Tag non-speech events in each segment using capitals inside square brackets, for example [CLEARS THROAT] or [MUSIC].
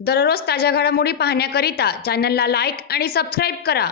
दररोज ताज्या घडामोडी पाहण्याकरिता चॅनलला लाईक आणि सबस्क्राईब करा.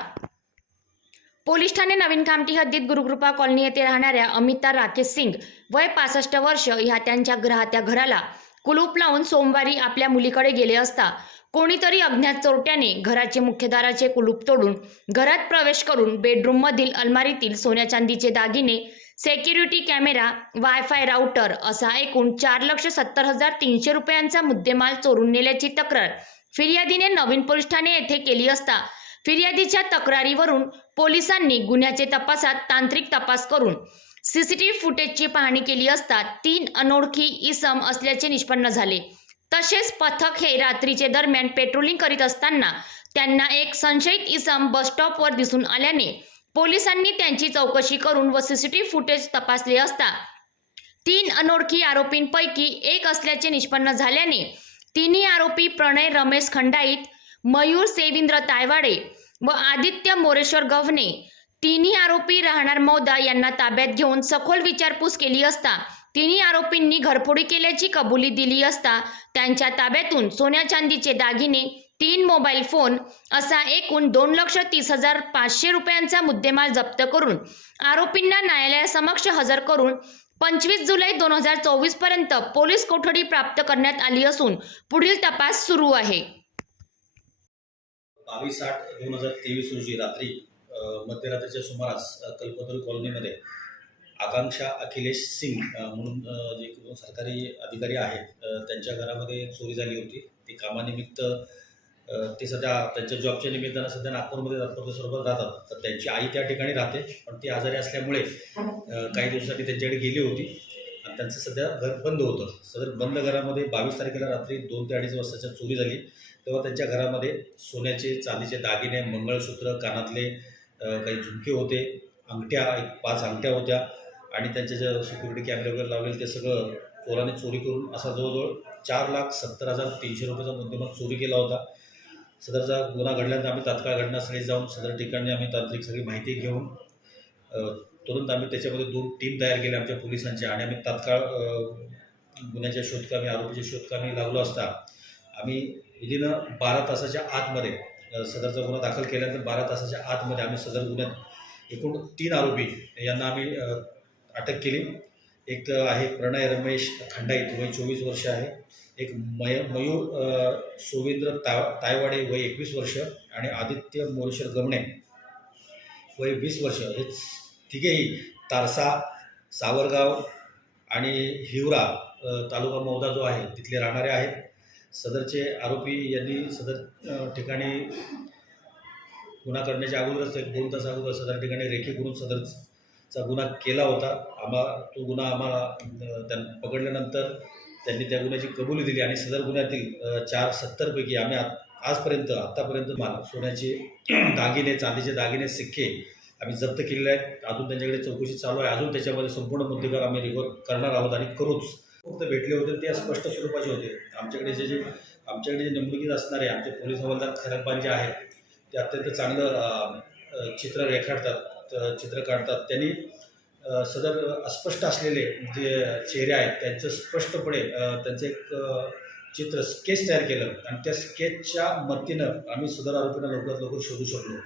पोलीस ठाणे नवीन कामठी हद्दीत गुरुकृपा कॉलनी येथे राहणाऱ्या अमिता राकेश सिंग वय पासष्ट वर्ष ह्या त्यांच्या ग्राहत्या घराला कुलूप लावून सोमवारी आपल्या मुलीकडे गेले असता कोणीतरी अज्ञात चोरट्याने घराचे मुख्यदाराचे कुलूप तोडून घरात प्रवेश करून बेडरूममधील अलमारीतील सोन्या चांदीचे दागिने सेक्युरिटी कॅमेरा वायफाय राऊटर असा एकूण चार लक्ष सत्तर हजार तीनशे रुपयांचा मुद्देमाल चोरून नेल्याची तक्रार. फिर्यादीने नवीन पोलीस ठाणे येथे केली असता फिर्यादीच्या तक्रारीवरून पोलिसांनी गुन्ह्याचे तपासात तांत्रिक तपास करून सीसीटीव्ही फुटेजची पाहणी केली असता तीन अनोळखी इसम असल्याचे निष्पन्न झाले. तसेच पथक हे रात्रीचे दरम्यान पेट्रोलिंग करीत असताना त्यांना एक संशयित इसम बसस्टॉपवर दिसून आल्याने पोलिसांनी त्यांची चौकशी करून व सीसीटीव्ही फुटेज तपासले असता. तीन अनोळखी आरोपींपैकी एक असल्याचे निष्पन्न झाल्याने तिन्ही आरोपी प्रणय रमेश खंडाईत मयूर सेविंद्र तायवाडे व आदित्य मोरेश्वर गव्हणे तिन्ही आरोपी राहणार मौदा यांना ताब्यात घेऊन सखोल विचारपूस केली असता तिन्ही आरोपींनी घरफोडी केल्याची कबुली दिली असता त्यांच्या ताब्यातून सोन्या चांदीचे दागिने तीन मोबाईल फोन असा एकूण दोन लक्ष तीस हजार पाचशे रुपयांचा मुद्देमाल जप्त करून आरोपींना न्यायालयासमक्ष हजर करून पंचवीस जुलै दोन हजार चोवीसपर्यंत पोलीस कोठडी प्राप्त करण्यात आली असून पुढील तपास सुरू आहे. बावीस आठ दोन हजार तेवीस रोजी रात्री मध्यरात्रीच्या सुमारास कल्पतरू कॉलनीमध्ये आकांक्षा अखिलेश सिंग म्हणून जे सरकारी अधिकारी आहेत त्यांच्या घरामध्ये चोरी झाली होती. ती कामानिमित्त ते सध्या त्यांच्या जॉबच्या निमित्तानं सध्या नागपूरमध्ये तात्पुरत्या राहतात. तर त्यांची आई त्या ठिकाणी राहते. पण ती आजारी असल्यामुळे काही दिवसांनी त्यांच्याकडे गेली होती. आणि त्यांचं सध्या घर बंद होतं. सदर बंद घरामध्ये बावीस तारखेला रात्री दोन ते अडीच वाजताच्या चोरी झाली. तेव्हा त्यांच्या घरामध्ये सोन्याचे चांदीचे दागिने मंगळसूत्र कानातले काही झुमके होते. अंगठ्या एक पाच अंगठ्या होत्या. आणि त्यांचे जे सिक्युरिटी कॅमेरे वगैरे लावलेले ते सगळं चोराने चोरी करून असा जवळजवळ चार लाख सत्तर हजार तीनशे रुपयाचा मुद्देमाल चोरी केला होता. सदरचा गुन्हा घडल्यानंतर आम्ही तात्काळ घटनास्थळी जाऊन सदर ठिकाणी आम्ही तांत्रिक सगळी माहिती घेऊन तुरंत आम्ही त्याच्यामध्ये दोन टीम तयार केल्या आमच्या पोलिसांच्या आणि आम्ही तात्काळ गुन्ह्याच्या शोधकामी आरोपीच्या शोधकामी लागलो असता आम्ही विदिन बारा तासाच्या आतमध्ये सदरचा गुन्हा दाखल केल्यानंतर बारा तासाच्या आतमध्ये आम्ही सदर गुन्ह्यात एकूण तीन आरोपी यांना आम्ही अटक केली. एक आहे प्रणय रमेश खंडाईत वय चोवीस वर्ष आहे. एक मय मयूर सुविंद्र सोविंद्र ता तायवाडे वय एकवीस वर्ष आणि आदित्य मोरेश्वर गमणे वय वीस वर्ष. हे तिघेही तारसा सावरगाव आणि हिवरा तालुका मौदा जो आहे तिथले राहणारे आहेत. सदरचे आरोपी यांनी सदर ठिकाणी गुन्हा करण्याच्या अगोदरच एक दोन तास अगोदर सदर ठिकाणी रेखी करून चा गुन्हा केला होता. आम्हा तो गुन्हा आम्हाला अ, त्यांना पकडल्यानंतर त्यांनी त्या गुन्ह्याची कबुली दिली आणि सदर गुन्ह्यातील चार सत्तरपैकी आम्ही आजपर्यंत आत्तापर्यंत माल सोन्याचे [CLEARS THROAT] दागिने चांदीचे दागिने सिक्के आम्ही जप्त केलेले आहेत. अजून त्यांच्याकडे चौकशी चालू आहे. अजून त्याच्यामध्ये संपूर्ण मुद्देगार आम्ही रिकवर करणार आहोत आणि करूच. फक्त भेटले होते ते स्पष्ट स्वरूपाचे होते. आमच्याकडे जे जे आमच्याकडे जे निमणुकीत असणारे आमचे पोलीस हवालदार खरकबान जे आहेत ते अत्यंत चांगलं चित्र रेखाटतात. चित्र काढतात. त्यांनी सदर अस्पष्ट असलेले जे चेहरे आहेत त्यांचं स्पष्टपणे त्यांचं एक चित्र स्केच तयार केलं. आणि त्या स्केचच्या मदतीनं आम्ही सदर आरोपींना लवकरात लवकर शोधू शकलो.